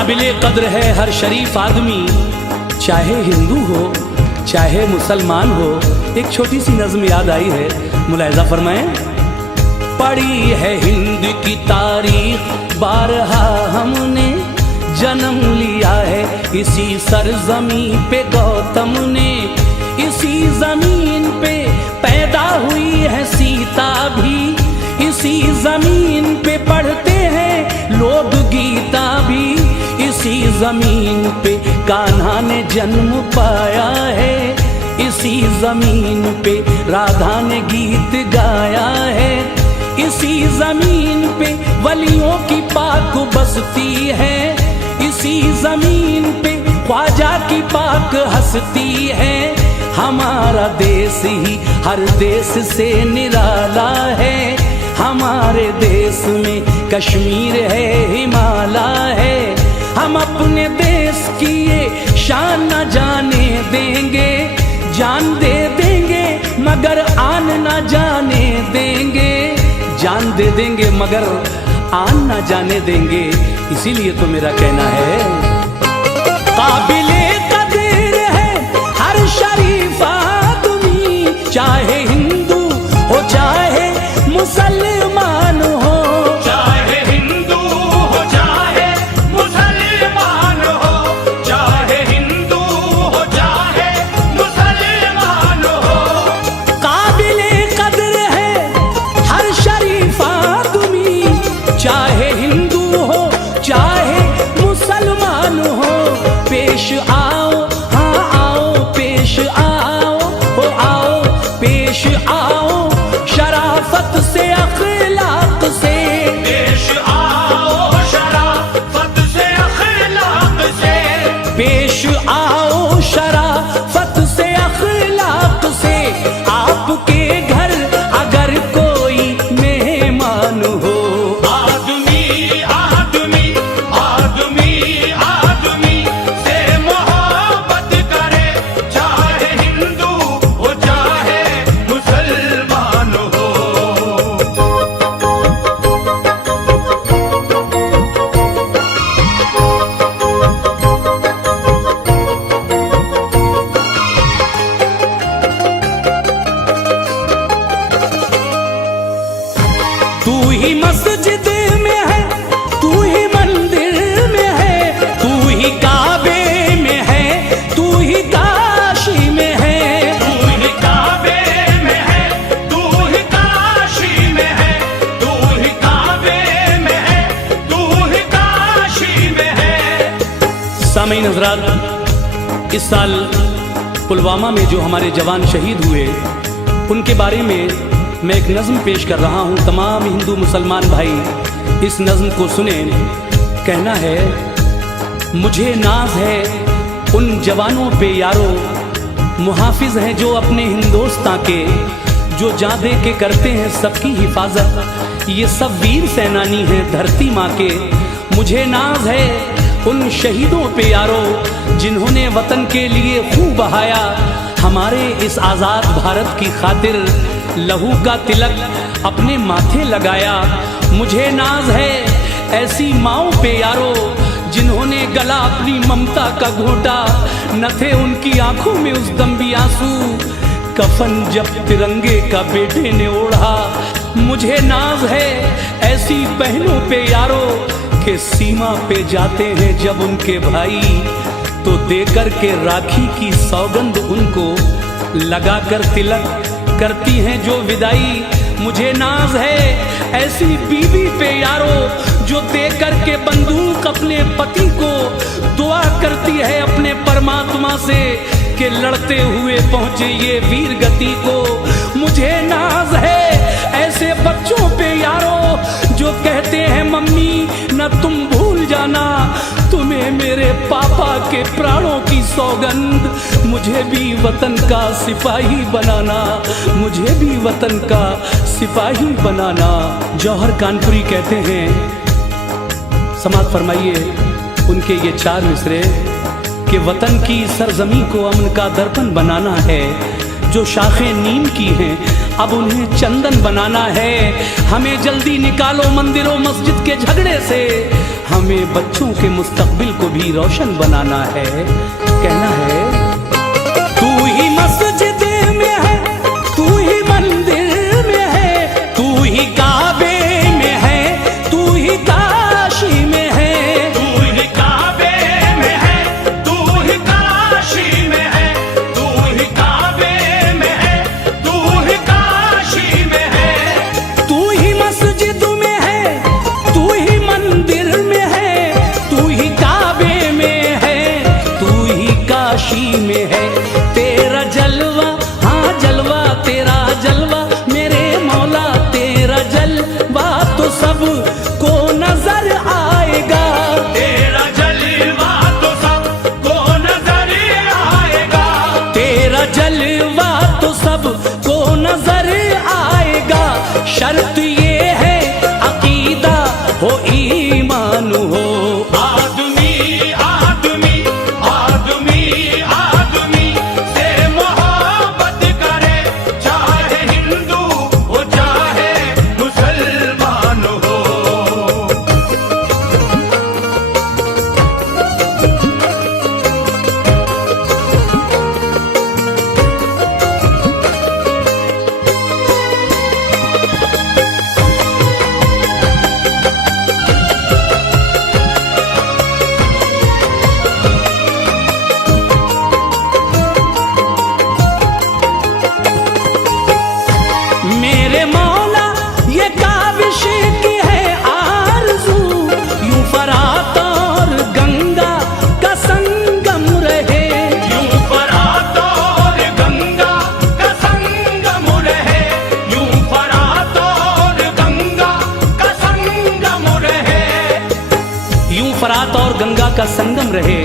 काबिले कद्र है हर शरीफ आदमी, चाहे हिंदू हो चाहे मुसलमान हो। एक छोटी सी नज़्म याद आई है, मुलाहिज़ा फरमाएं। पढ़ी है हिंद की तारीख बारहा हमने, जन्म लिया है इसी सरजमी पे गौतम ने, इसी जमीन पे पैदा हुई है सीता भी, इसी जमीन पे पढ़ते हैं लोग गीता भी, इसी जमीन पे कान्हा ने जन्म पाया है, इसी जमीन पे राधा ने गीत गाया है, इसी जमीन पे वलियों की पाक बसती है, इसी जमीन पे ख्वाजा की पाक हस्ती है। हमारा देश ही हर देश से निराला है, हमारे देश में कश्मीर है, हिमालय है। हम अपने देश की ये शान न जाने देंगे, जान दे देंगे मगर आन न जाने देंगे, जान दे देंगे मगर आन न जाने देंगे। इसीलिए तो मेरा कहना है, काबिले कदर है हर शरीफ आदमी, चाहे हिंदू हो चाहे मुसलमान हो, चाहे हिंदू हो चाहे मुसलमान हो, चाहे हिंदू हो चाहे मुसलमान हो। काबिले कदर है हर शरीफ आदमी, चाहे हिंदू हो चाहे मुसलमान हो। पेश आओ हाँ आओ, पेश आओ हो आओ, पेश आओ शराफत से अखलाक से, पेश आओ शराफत से अखलाक से, पेश आओ शराफत से अखलाक से। आपके घर अगर कोई मेहमान हो, आदमी आदमी आदमी आदमी से मोहब्बत करे, चाहे हिंदू हो चाहे मुसलमान हो। तू ही मस्जिद में है, तू ही मंदिर में है, तू ही काबे में है, तू ही काशी में है, तू ही काबे में है, तू ही काशी में है, तू ही काबे में है, तू ही काशी में है। सामीन हज़रात, इस साल पुलवामा में जो हमारे जवान शहीद हुए उनके बारे में मैं एक नज़्म पेश कर रहा हूँ। तमाम हिंदू मुसलमान भाई इस नज़्म को सुने। कहना है, मुझे नाज है उन जवानों पे यारो, मुहाफिज हैं जो अपने हिंदोस्तां के, जो जान दे के करते हैं सबकी हिफाजत। ये सब वीर सेनानी हैं धरती माँ के। मुझे नाज है उन शहीदों पे यारो, जिन्होंने वतन के लिए खून बहाया, हमारे इस आज़ाद भारत की खातिर लहू का तिलक अपने माथे लगाया। मुझे नाज है ऐसी माओं पे यारो, जिन्होंने गला अपनी ममता का घोटा, न थे उनकी आंखों में उस दम भी आंसू, कफन जब तिरंगे का बेटे ने ओढ़ा। मुझे नाज है ऐसी बहनों पे यारो, के सीमा पे जाते हैं जब उनके भाई, तो देकर के राखी की सौगंध उनको लगाकर तिलक करती हैं जो विदाई। मुझे नाज है ऐसी बीवी पे यारो, जो देकर के बंदूक अपने पति को दुआ करती है अपने परमात्मा से कि लड़ते हुए पहुंचे ये वीर गति को। मुझे नाज है ऐसे बच्चों पे यारो, जो कहते हैं मम्मी न तुम भूल जाना, तुम्हें मेरे पापा के प्राणों की सौगंध। मुझे भी वतन का सिपाही बनाना, मुझे भी वतन का सिपाही बनाना। जौहर कानपुरी कहते हैं, समात फरमाइए उनके ये चार मिसरे कि वतन की सरजमी को अमन का दर्पण बनाना है। जो शाखें नीम की हैं अब उन्हें चंदन बनाना है। हमें जल्दी निकालो मंदिरों मस्जिद के झगड़े से, हमें बच्चों के मुस्तकबिल को भी रोशन बनाना है। कहना है तू ही मस्जिद में है, तू ही मंदिर में है, तू ही काबे में है, तू ही काशी में है। तू ही काबे में है, तू ही काशी में है, तू ही काबे में है, तू ही काशी में है। तू ही मस्जिद में है, तू ही मंदिर में है, तू ही काबे में है, तू ही काशी में है। तेरा जलवा, हाँ जलवा, तेरा जलवा मेरे मौला, तेरा जलवा तो सब को नजर आएगा। तेरा जलवा तो सबको नजर आएगा। तेरा जलवा तो सब को नजर आएगा। शर्त ये है अकीदा हो, ईमान हो। आदमी आदमी आदमी आदमी से मोहब्बत करे, चाहे हिंदू हो चाहे मुसलमान हो। मेरे मौला ये काविश की है आरज़ू, यूं फरात और गंगा का संगम रहे। यूं फरात और गंगा का संगम रहे, यूं फरात और गंगा का संगम रहे। यूं फरात और गंगा का संगम रहे।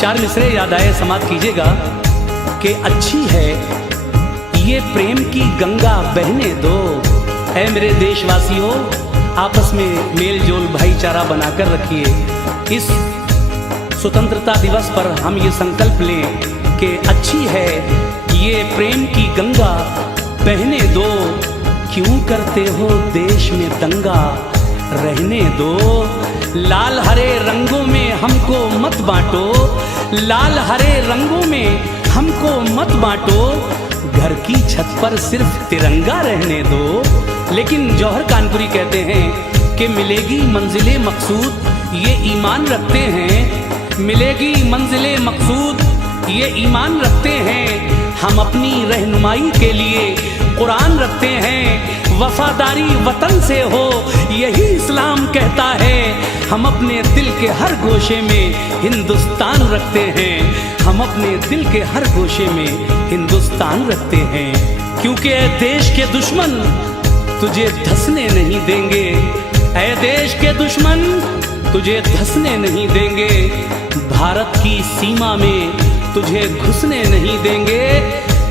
चार मिसरे याद आए, समाप्त कीजिएगा कि अच्छी है ये प्रेम की गंगा बहने दो। ऐ मेरे देशवासियों, आपस में मेल जोल भाईचारा बनाकर रखिए। इस स्वतंत्रता दिवस पर हम ये संकल्प लें कि अच्छी है ये प्रेम की गंगा बहने दो। क्यों करते हो देश में दंगा, रहने दो। लाल हरे रंगों में हमको मत बांटो, लाल हरे रंगों में हमको मत बांटो। घर की छत पर सिर्फ तिरंगा रहने दो। लेकिन जौहर कानपुरी कहते हैं कि मिलेगी मंजिले मकसूद ये ईमान रखते हैं, मिलेगी मंजिले मकसूद ये ईमान रखते हैं। हम अपनी रहनुमाई के लिए कुरान रखते हैं। वफादारी वतन से हो यही इस्लाम कहता है। हम अपने दिल के हर गोशे में हिंदुस्तान रखते हैं, हम अपने दिल के हर गोशे में हिंदुस्तान रखते हैं। क्योंकि ऐ देश के दुश्मन तुझे धंसने नहीं देंगे, ऐ देश के दुश्मन तुझे धंसने नहीं देंगे। भारत की सीमा में तुझे घुसने नहीं देंगे।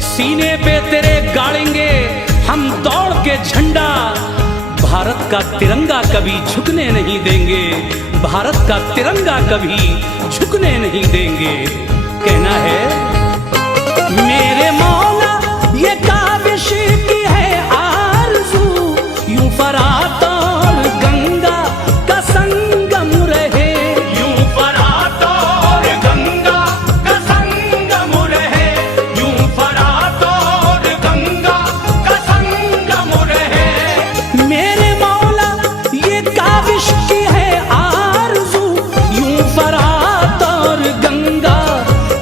सीने पे तेरे गाड़ेंगे हम दौड़ के झंडा। भारत का तिरंगा कभी झुकने नहीं देंगे, भारत का तिरंगा कभी झुकने नहीं देंगे। कहना है मेरे मौला ये काविश की है आरज़ू, यूं फरात और गंगा का संगम रहे। यूं फरात और गंगा का संगम रहे, यूं फरात और गंगा का संगम रहे। मेरे मौला ये काविश की है आरज़ू, यूं फरात और गंगा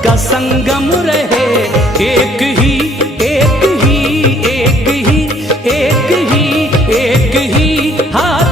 का संगम रहे। एक ही एक ही एक ही एक ही एक ही हाथ